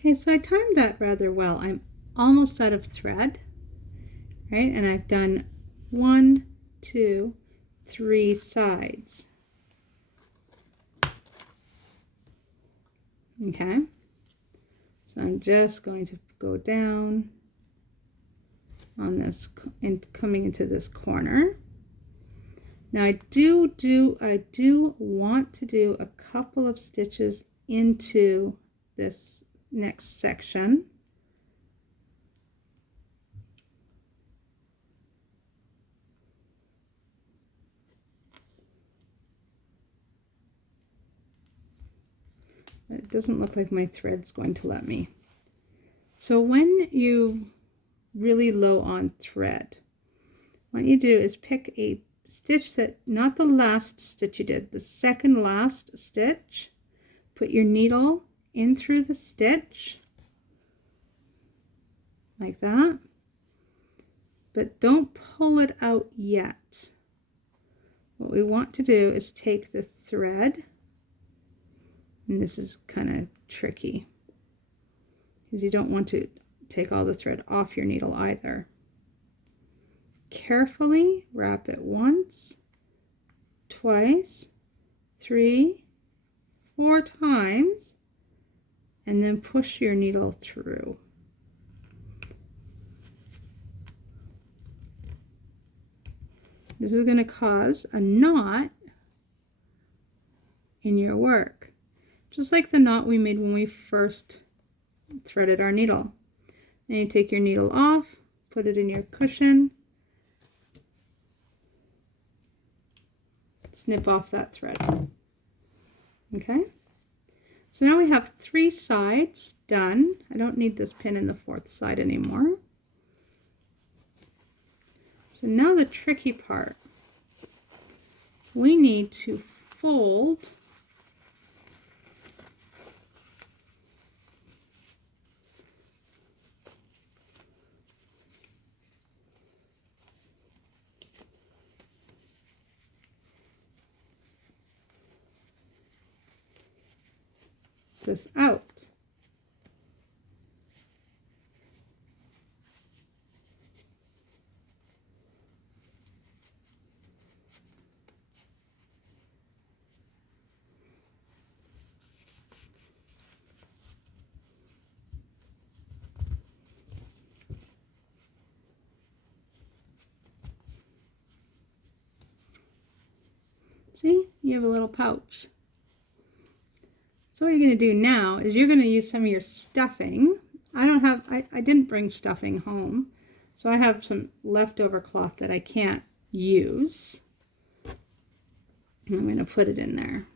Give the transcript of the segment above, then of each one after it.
Okay, so I timed that rather well. I'm almost out of thread, right? And I've done 1, 2, 3 sides. Okay, so I'm just going to go down on this and coming into this corner. Now I do want to do a couple of stitches into this next section. It doesn't look like my thread's going to let me. So when you really low on thread, what you do is pick a stitch that, not the last stitch you did, the second last stitch. Put your needle in through the stitch like that, but don't pull it out yet. What we want to do is take the thread, and this is kind of tricky because you don't want to take all the thread off your needle either. Carefully wrap it once, twice, 3, 4 times, and then push your needle through. This is going to cause a knot in your work, just like the knot we made when we first threaded our needle. Then you take your needle off, put it in your cushion, snip off that thread. Okay, so now we have 3 sides done. I don't need this pin in the 4th side anymore. So now the tricky part, we need to fold this out. See, you have a little pouch. So what you're going to do now is you're going to use some of your stuffing. I didn't bring stuffing home, so I have some leftover cloth that I can't use. And I'm going to put it in there.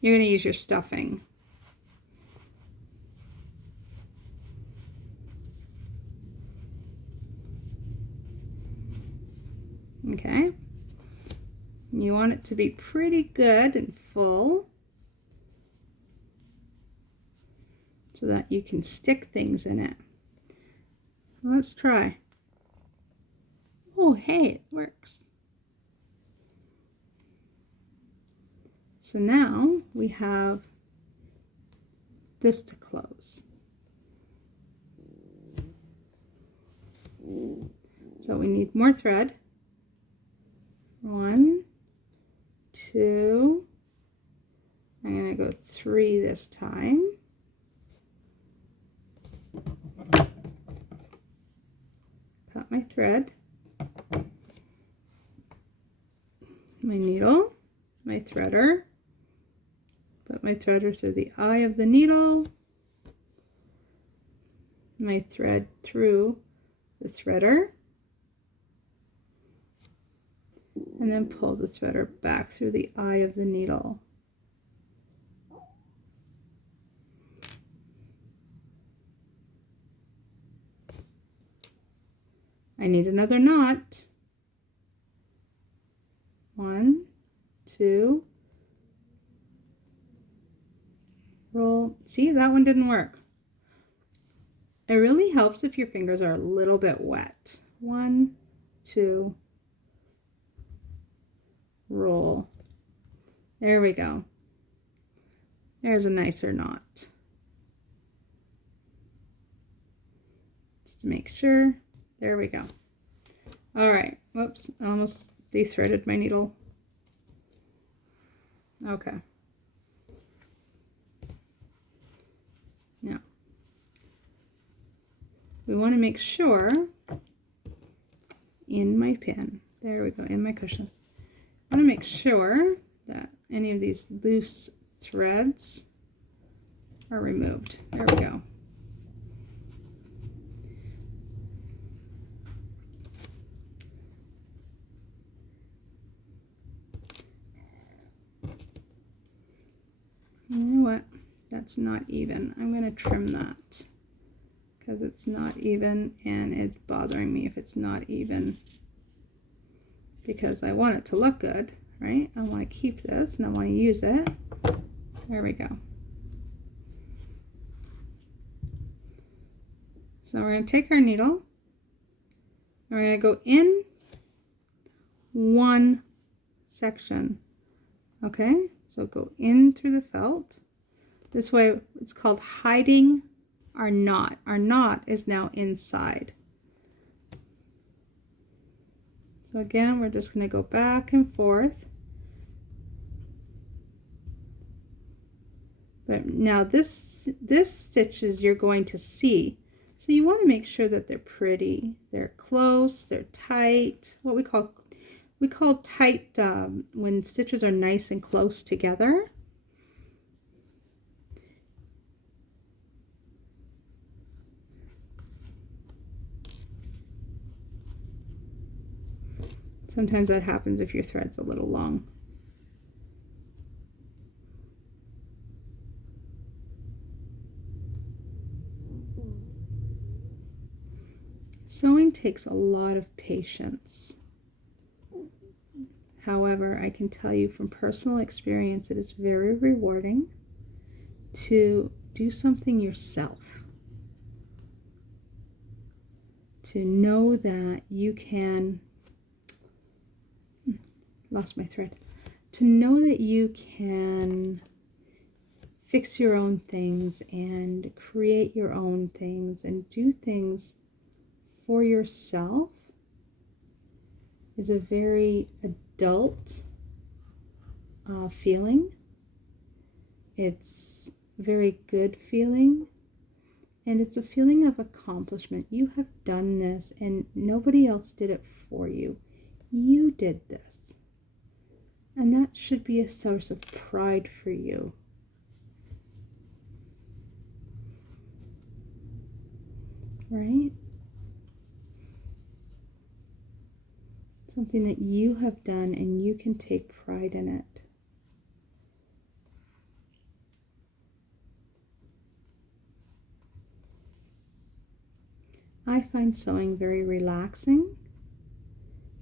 You're going to use your stuffing. Okay. You want it to be pretty good and full so that you can stick things in it. Let's try. Oh, hey, it works. So now we have this to close. So we need more thread. 1, 2, I'm going to go 3 this time. Cut my thread, my needle, my threader, put my threader through the eye of the needle, my thread through the threader, and then pull the threader back through the eye of the needle. I need another knot. 1, 2, roll. See, that one didn't work. It really helps if your fingers are a little bit wet. 1, 2, roll. There we go. There's a nicer knot. Just to make sure. There we go. All right. Whoops. I almost de-threaded my needle. Okay. Now, we want to make sure in my pin, there we go, in my cushion, I want to make sure that any of these loose threads are removed. There we go. You know what? That's not even. I'm going to trim that because it's not even and it's bothering me if it's not even, because I want it to look good, right? I want to keep this and I want to use it. There we go. So we're going to take our needle and we're going to go in one section. Okay, so go in through the felt. This way it's called hiding our knot. Our knot is now inside. So again, we're just going to go back and forth. But now this stitches you're going to see. So you want to make sure that they're pretty. They're close, they're tight. What we call tight when stitches are nice and close together. Sometimes that happens if your thread's a little long. Sewing takes a lot of patience. However, I can tell you from personal experience, it is very rewarding to do something yourself. To know that you can, lost my thread, to know that you can fix your own things and create your own things and do things for yourself is a very adult feeling. It's a very good feeling, and it's a feeling of accomplishment. You have done this and nobody else did it for you. You did this. And that should be a source of pride for you. Right? Something that you have done and you can take pride in it. I find sewing very relaxing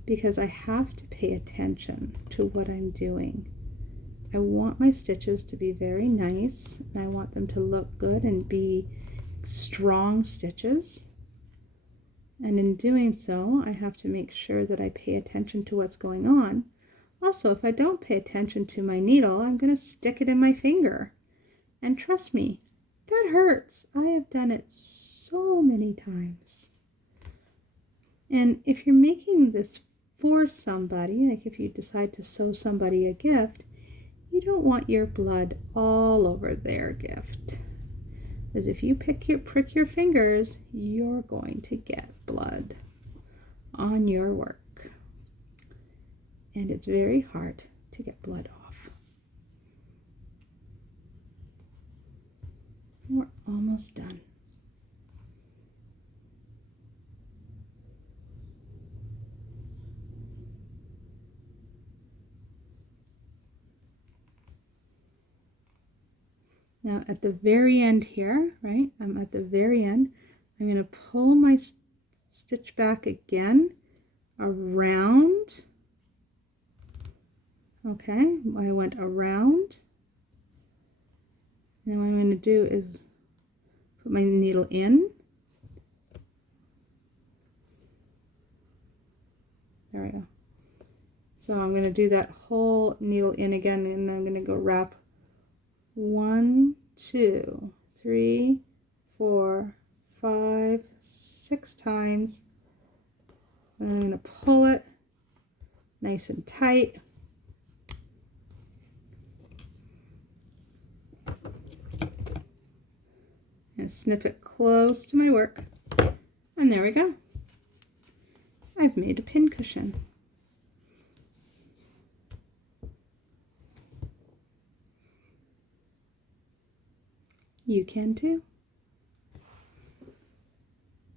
because I have to pay attention to what I'm doing. I want my stitches to be very nice and I want them to look good and be strong stitches. And in doing so, I have to make sure that I pay attention to what's going on. Also, if I don't pay attention to my needle, I'm going to stick it in my finger. And trust me, that hurts. I have done it so many times. And if you're making this for somebody, like if you decide to sew somebody a gift, you don't want your blood all over their gift. Because if you prick your fingers, you're going to get blood on your work. And it's very hard to get blood off. We're almost done. Now at the very end here, right, I'm at the very end, I'm going to pull my stitch back again around. Okay, I went around. Now what I'm going to do is put my needle in. There we go. So I'm going to do that whole needle in again, and I'm going to go wrap 1, 2, 3, 4, 5, 6 times. I'm going to pull it nice and tight. And snip it close to my work. And there we go. I've made a pin cushion. You can too.